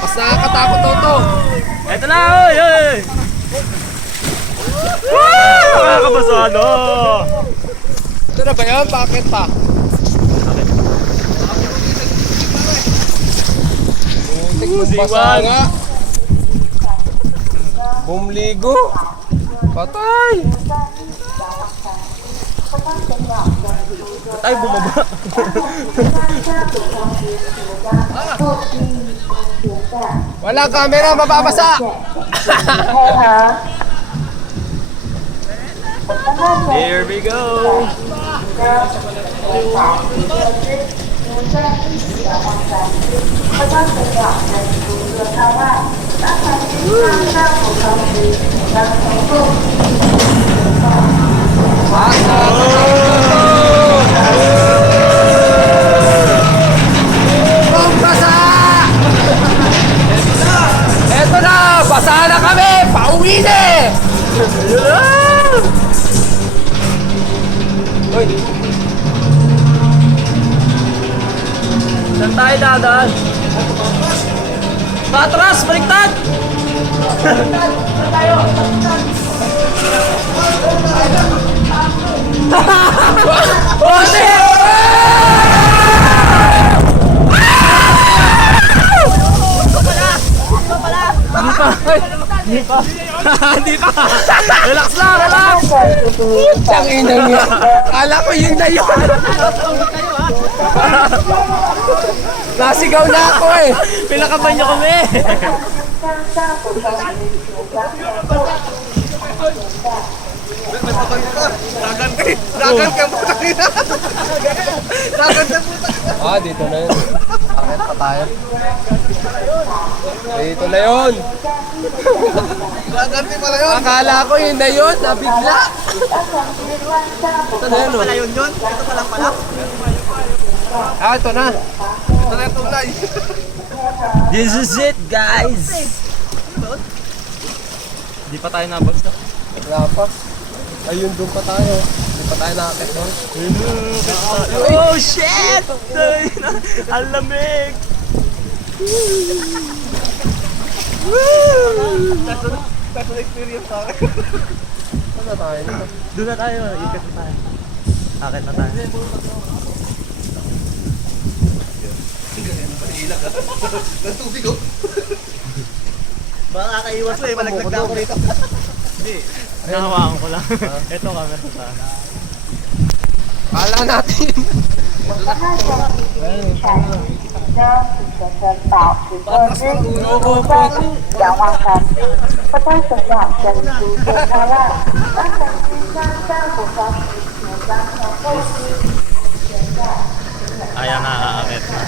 Mas nakakatakot daw to. Eto na, oy, oy! Nakakabasado! Ito na ba yan? Bakit pa? Basa nga. Bumligo. Patay. Ay, bumaba. Wala camera, mababasa. Here we go! Basa! Eto na! Basa na kami! Pauwi na eh! Uy! Saan tayo dadaan? Patras! Baliktad! Bote! Hindi pa! Relax lang! Relax! Ang inang niya. Kala ko yun na yun. Nasigaw na ako eh. Pinakaban niyo kami! Dagan ka puta kita. Dagan ka puta. Ah, dito na yun. Bakit pa tayo? Dito na yun. Dagan pala yun. Akala ko yun na yun. Nabigla. Ito na yun oh. Yun yun. Ito pa lang pala. Ah, ito na. Ito na yung tulay. This is it, guys! Di pa tayo nabagsak. Wala pa. Ayun, doon pa tayo. Hindi pa tayo nakakit doon. Oh, shit! Ang lamig! Personal experience sa akin. Saan na tayo nito? Doon na tayo, ikot na tayo. Akit na tayo. Ng tubig oh. Baka kakaiwas mo eh. Malaglag na ako rito. Hindi, nahawakan ko lang. Ito camera sa Kala natin. 仰望山顶，不但神往神足健康外，当神之上下不方便，前方和后期现在。 Ayan na, aakit na.